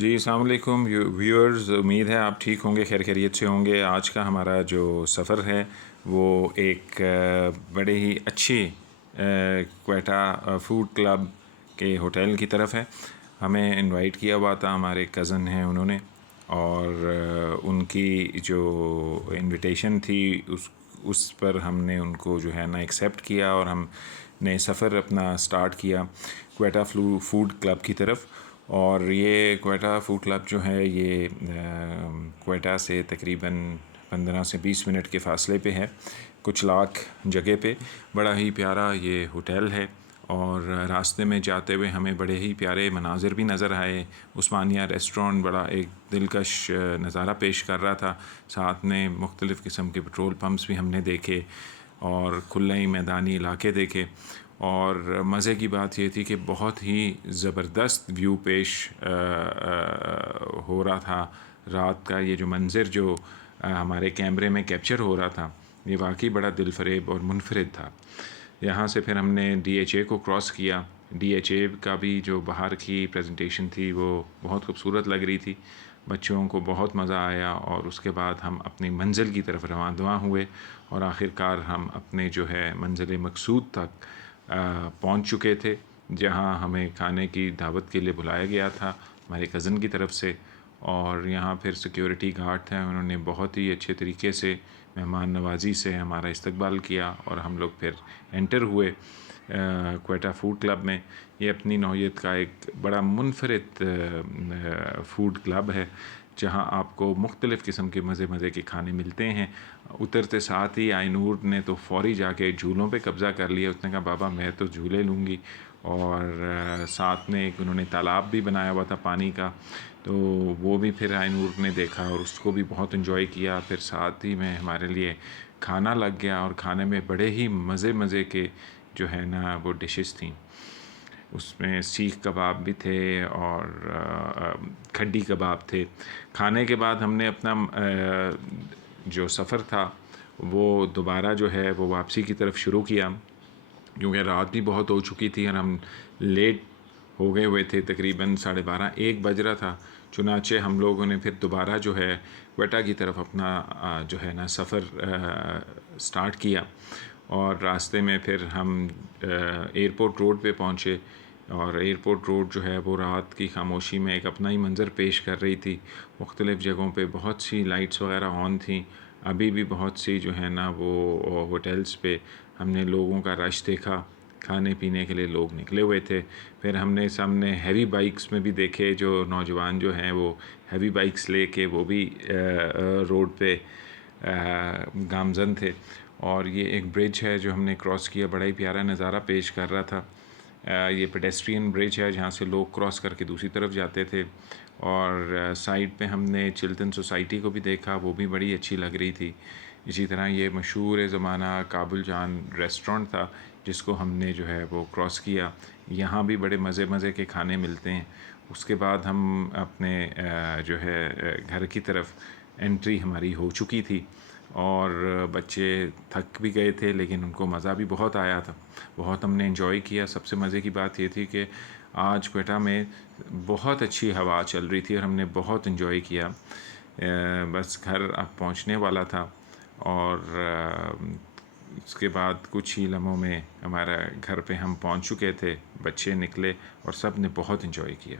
जी, अस्सलाम वालेकुम व्यूअर्स। उम्मीद है आप ठीक होंगे, खैर खैरियत से होंगे। आज का हमारा जो सफ़र है वो एक बड़े ही अच्छे क्वेटा फूड क्लब के होटल की तरफ है। हमें इनवाइट किया हुआ था, हमारे कज़न हैं उन्होंने, और उनकी जो इनविटेशन थी उस पर हमने उनको जो है ना एक्सेप्ट किया और हमने सफ़र अपना स्टार्ट किया क्वेटा फूड क्लब की तरफ। और ये क्वेटा फूड क्लब जो है ये क्वेटा से तकरीबन 15 से 20 मिनट के फ़ासले पे है, कुछ लाख जगह पे। बड़ा ही प्यारा ये होटल है और रास्ते में जाते हुए हमें बड़े ही प्यारे मनाज़िर भी नज़र आए। उस्मानिया रेस्टोरेंट बड़ा एक दिलकश नज़ारा पेश कर रहा था। साथ में मुख्तलिफ़ किस्म के पेट्रोल पम्प्स भी हमने देखे और खुले मैदानी इलाके देखे। और मज़े की बात ये थी कि बहुत ही ज़बरदस्त व्यू पेश हो रहा था। रात का ये जो मंज़र जो हमारे कैमरे में कैप्चर हो रहा था, ये वाकई बड़ा दिलफरेब और मुनफरिद था। यहाँ से फिर हमने DHA को क्रॉस किया। DHA का भी जो बाहर की प्रेजेंटेशन थी वो बहुत खूबसूरत लग रही थी, बच्चों को बहुत मज़ा आया। और उसके बाद हम अपनी मंज़िल की तरफ रवाना हुए और आखिरकार हम अपने जो है मंज़िल मकसूद तक पहुंच चुके थे, जहां हमें खाने की दावत के लिए बुलाया गया था हमारे कज़न की तरफ से। और यहाँ फिर सिक्योरिटी गार्ड थे, उन्होंने बहुत ही अच्छे तरीके से मेहमान नवाजी से हमारा इस्तकबाल किया और हम लोग फिर एंटर हुए क्वेटा फूड क्लब में। ये अपनी नौइयत का एक बड़ा मुनफरिद फूड क्लब है, जहां आपको मुख्तलिफ़ किस्म के मज़े के खाने मिलते हैं। उतरते साथ ही आइनूर ने तो फ़ौरी जाके झूलों पे कब्ज़ा कर लिया। उसने कहा बाबा मैं तो झूले लूँगी। और साथ में एक उन्होंने तालाब भी बनाया हुआ था पानी का, तो वो भी फिर आइनूर ने देखा और उसको भी बहुत इन्जॉय किया। फिर साथ ही में हमारे लिए खाना लग गया और खाने में बड़े ही मज़े के जो है ना वो डिशेस थी। उसमें सीख कबाब भी थे और खड्डी कबाब थे। खाने के बाद हमने अपना जो सफ़र था वो दोबारा जो है वो वापसी की तरफ शुरू किया, क्योंकि रात भी बहुत हो चुकी थी और हम लेट हो गए हुए थे। तकरीबन 12:30-1 बज रहा था। चुनाचे हम लोगों ने फिर दोबारा जो है क्वेटा की तरफ अपना जो है ना सफ़र स्टार्ट किया। और रास्ते में फिर हम एयरपोर्ट रोड पे पहुँचे। और एयरपोर्ट रोड जो है वो रात की खामोशी में एक अपना ही मंज़र पेश कर रही थी। मुख्तलिफ़ जगहों पे बहुत सी लाइट्स वगैरह ऑन थी। अभी भी बहुत सी जो है ना वो होटल्स पे हमने लोगों का रश देखा, खाने पीने के लिए लोग निकले हुए थे। फिर हमने सामने हैवी बाइक्स में भी देखे, जो नौजवान जो हैं वो हैवी बाइक्स लेके वो भी रोड पे गामज़न थे। और ये एक ब्रिज है जो हमने क्रॉस किया, बड़ा ही प्यारा नज़ारा पेश कर रहा था। ये पेडेस्ट्रियन ब्रिज है जहाँ से लोग क्रॉस करके दूसरी तरफ जाते थे। और साइड पे हमने चिल्टन सोसाइटी को भी देखा, वो भी बड़ी अच्छी लग रही थी। इसी तरह ये मशहूर ज़माना काबुल जान रेस्टोरेंट था जिसको हमने जो है वो क्रॉस किया। यहाँ भी बड़े मज़े के खाने मिलते हैं। उसके बाद हम अपने जो है घर की तरफ एंट्री हमारी हो चुकी थी और बच्चे थक भी गए थे, लेकिन उनको मज़ा भी बहुत आया था। बहुत हमने एंजॉय किया। सबसे मज़े की बात ये थी कि आज क्वेटा में बहुत अच्छी हवा चल रही थी और हमने बहुत एंजॉय किया। बस घर अब पहुंचने वाला था और उसके बाद कुछ ही लम्हों में हमारा घर पे हम पहुंच चुके थे। बच्चे निकले और सब ने बहुत एंजॉय किया।